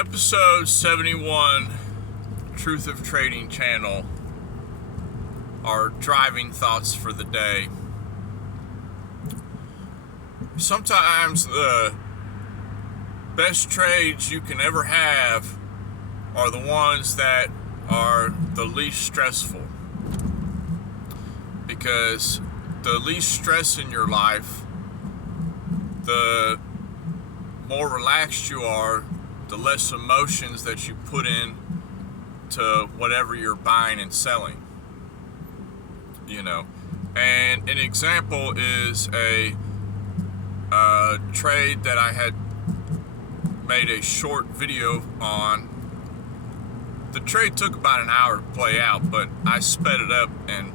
Episode 71, Truth of Trading channel, our driving thoughts for the day. Sometimes the best trades you can ever have are the ones that are the least stressful. Because the least stress in your life, the more relaxed you are, the less emotions that you put in to whatever you're buying and selling. And an example is a trade that I had made a short video on. The trade took about an hour to play out, but I sped it up and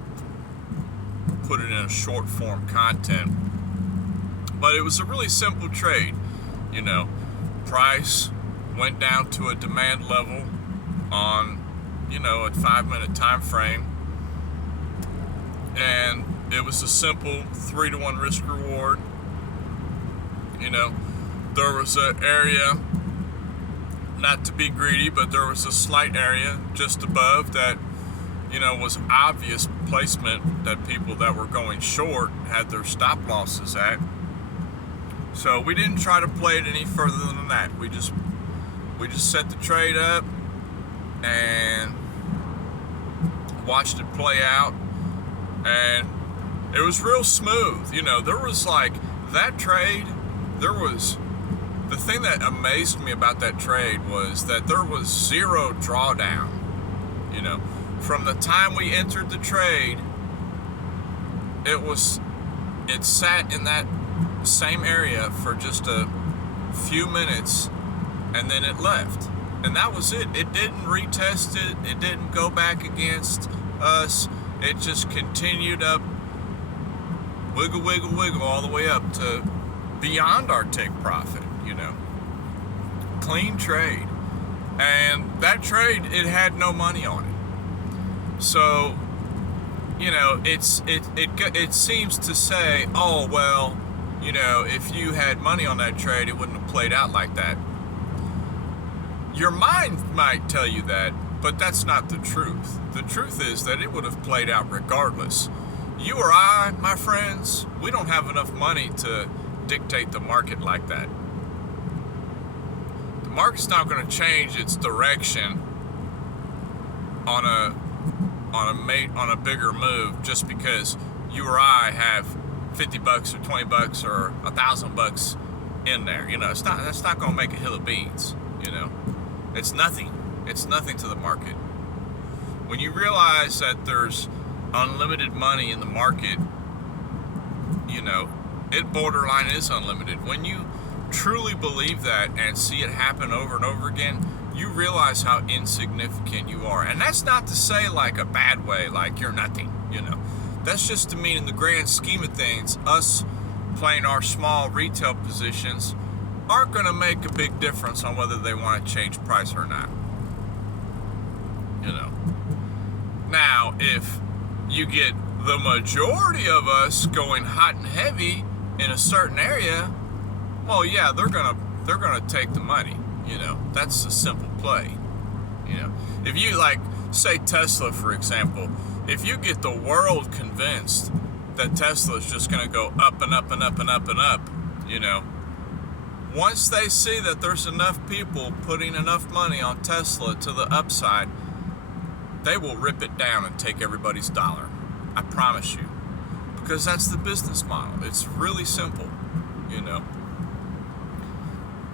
put it in a short form content. But it was a really simple trade. Price went down to a demand level on, a 5-minute time frame. And it was a simple 3-to-1 risk reward. There was an area, not to be greedy, but there was a slight area just above that, was obvious placement that people that were going short had their stop losses at. So we didn't try to play it any further than that. We just set the trade up and watched it play out, and it was real smooth. There was that trade, the thing that amazed me about that trade was that there was zero drawdown. From the time we entered the trade, it sat in that same area for just a few minutes, and then it left, and that was it. It didn't retest it. It didn't go back against us. It just continued up, wiggle, wiggle, wiggle, all the way up to beyond our take profit. Clean trade, and that trade, it had no money on it. So, it seems to say, oh well, if you had money on that trade, it wouldn't have played out like that. Your mind might tell you that, but that's not the truth. The truth is that it would have played out regardless. You or I, my friends, we don't have enough money to dictate the market like that. The market's not going to change its direction on a bigger move just because you or I have $50 or $20 or $1,000 in there. That's not going to make a hill of beans. It's nothing. It's nothing to the market. When you realize that there's unlimited money in the market, it borderline is unlimited. When you truly believe that and see it happen over and over again, you realize how insignificant you are. And that's not to say like a bad way, like you're nothing, That's just to mean in the grand scheme of things, us playing our small retail positions aren't going to make a big difference on whether they want to change price or not. Now, if you get the majority of us going hot and heavy in a certain area, well, yeah, they're gonna take the money. That's a simple play. If you say Tesla, for example, if you get the world convinced that Tesla is just gonna go up and up and up and up and up, once they see that there's enough people putting enough money on Tesla to the upside, they will rip it down and take everybody's dollar. I promise you. Because that's the business model. It's really simple,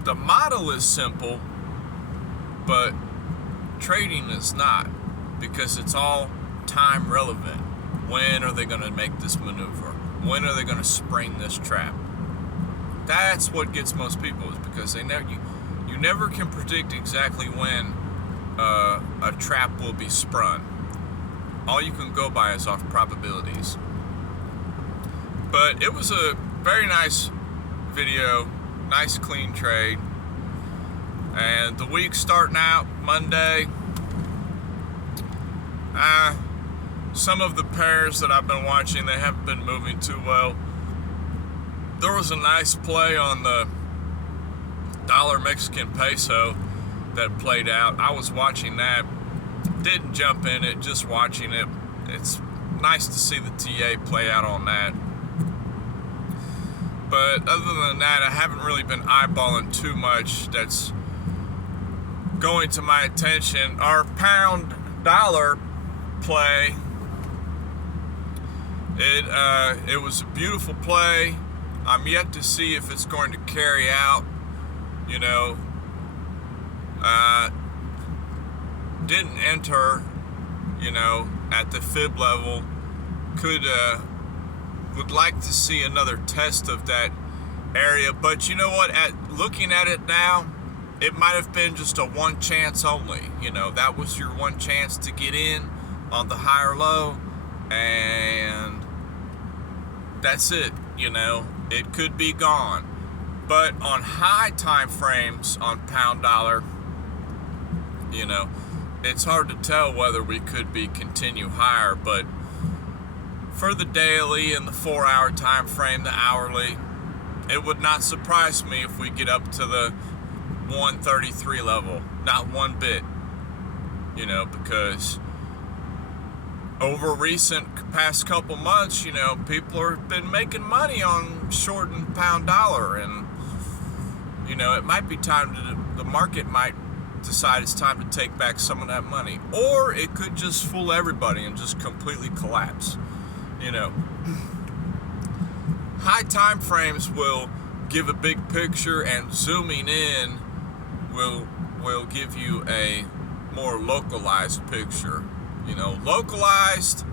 The model is simple, but trading is not, because it's all time relevant. When are they going to make this maneuver? When are they going to spring this trap? That's what gets most people, is because you never can predict exactly when a trap will be sprung. All you can go by is off probabilities. But it was a very nice video, nice clean trade. And the week starting out Monday, some of the pairs that I've been watching, they haven't been moving too well. There was a nice play on the dollar Mexican peso, that played out. I was watching that, didn't jump in it, just watching it. It's nice to see the TA play out on that. But other than that, I haven't really been eyeballing too much that's going to my attention. Our pound dollar play, it was a beautiful play. I'm yet to see if it's going to carry out. You know, didn't enter, you know, at the fib level. Would like to see another test of that area, but you know what, looking at it now, it might have been just a one chance only. You know, that was your one chance to get in on the higher low, and that's it. You know, it could be gone. But on high time frames on pound dollar, you know, it's hard to tell whether we could be continue higher. But for the daily and the 4-hour time frame, the hourly, it would not surprise me if we get up to the 133 level. Not one bit, you know, because over past couple months, you know, people have been making money on shorting pound dollar, and you know, it might be time the market might decide it's time to take back some of that money, or it could just fool everybody and just completely collapse. You know, high time frames will give a big picture, and zooming in will give you a more localized picture. You know, localized,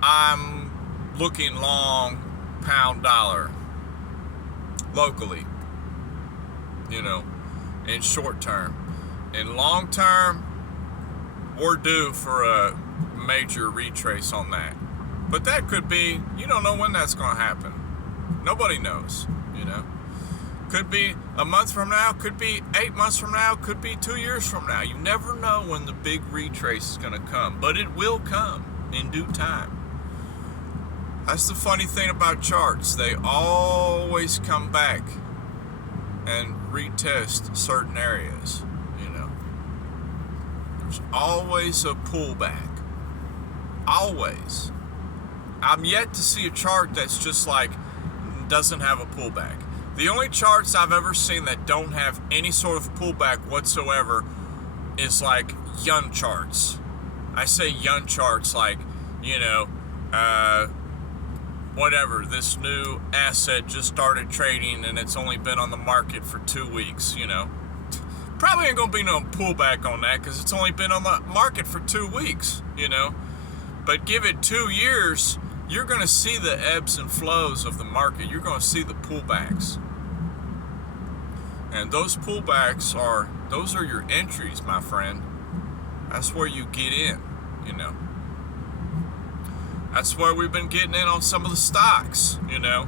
I'm looking long pound dollar locally, you know, in short term. In long term, we're due for a major retrace on that. But that could be, you don't know when that's going to happen. Nobody knows, you know. Could be a month from now, could be 8 months from now, could be 2 years from now. You never know when the big retrace is going to come, but it will come in due time. That's the funny thing about charts. They always come back and retest certain areas, you know. There's always a pullback. Always. I'm yet to see a chart that's just like, doesn't have a pullback. The only charts I've ever seen that don't have any sort of pullback whatsoever is like yuan charts. I say yuan charts like, you know, whatever, this new asset just started trading and it's only been on the market for 2 weeks, you know. Probably ain't gonna be no pullback on that because it's only been on the market for 2 weeks, you know. But give it 2 years, you're going to see the ebbs and flows of the market. You're going to see the pullbacks. And those pullbacks those are your entries, my friend. That's where you get in, you know. That's where we've been getting in on some of the stocks, you know.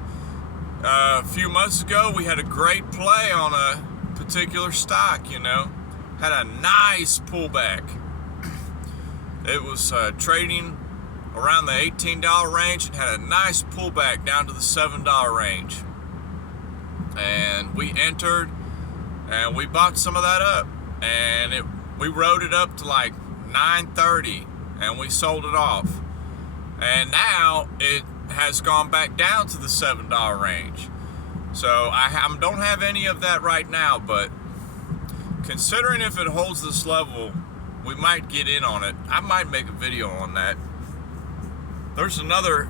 A few months ago, we had a great play on a particular stock, you know. Had a nice pullback. It was trading around the $18 range and had a nice pullback down to the $7 range. And we entered and we bought some of that up. And we rode it up to like 930 and we sold it off. And now it has gone back down to the $7 range. So I don't have any of that right now, but considering if it holds this level, we might get in on it. I might make a video on that. There's another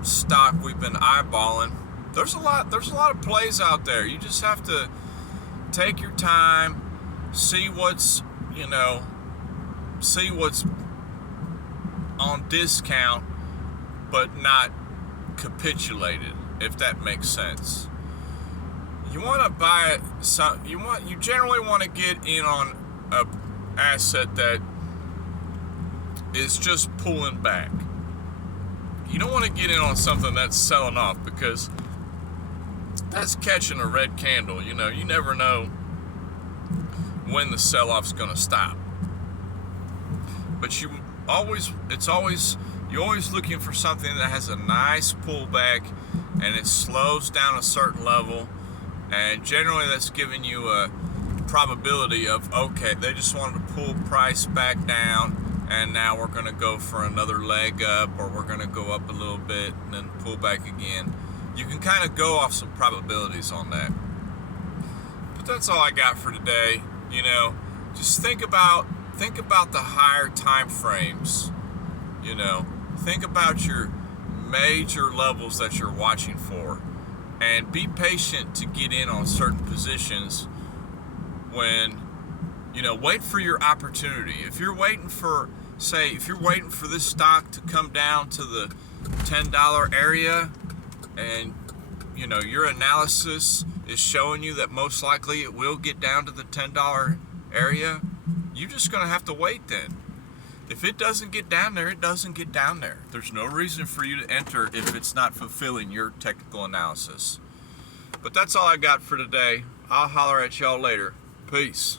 stock we've been eyeballing. There's a lot of plays out there. You just have to take your time, see what's on discount, but not capitulated, if that makes sense. You want to buy you generally want to get in on a asset that is just pulling back. You don't want to get in on something that's selling off, because that's catching a red candle. You know, you never know when the sell-off's going to stop. But you're always looking for something that has a nice pullback and it slows down a certain level, and generally that's giving you a probability of, okay, they just wanted to pull price back down, and now we're going to go for another leg up, or we're going to go up a little bit and then pull back again. You can kind of go off some probabilities on that. But that's all I got for today. You know, just think about the higher time frames. You know, think about your major levels that you're watching for, and be patient to get in on certain positions when, you know, wait for your opportunity. If you're waiting for, say, if you're waiting for this stock to come down to the $10 area, and, you know, your analysis is showing you that most likely it will get down to the $10 area, you're just going to have to wait then. If it doesn't get down there, it doesn't get down there. There's no reason for you to enter if it's not fulfilling your technical analysis. But that's all I got for today. I'll holler at y'all later. Peace.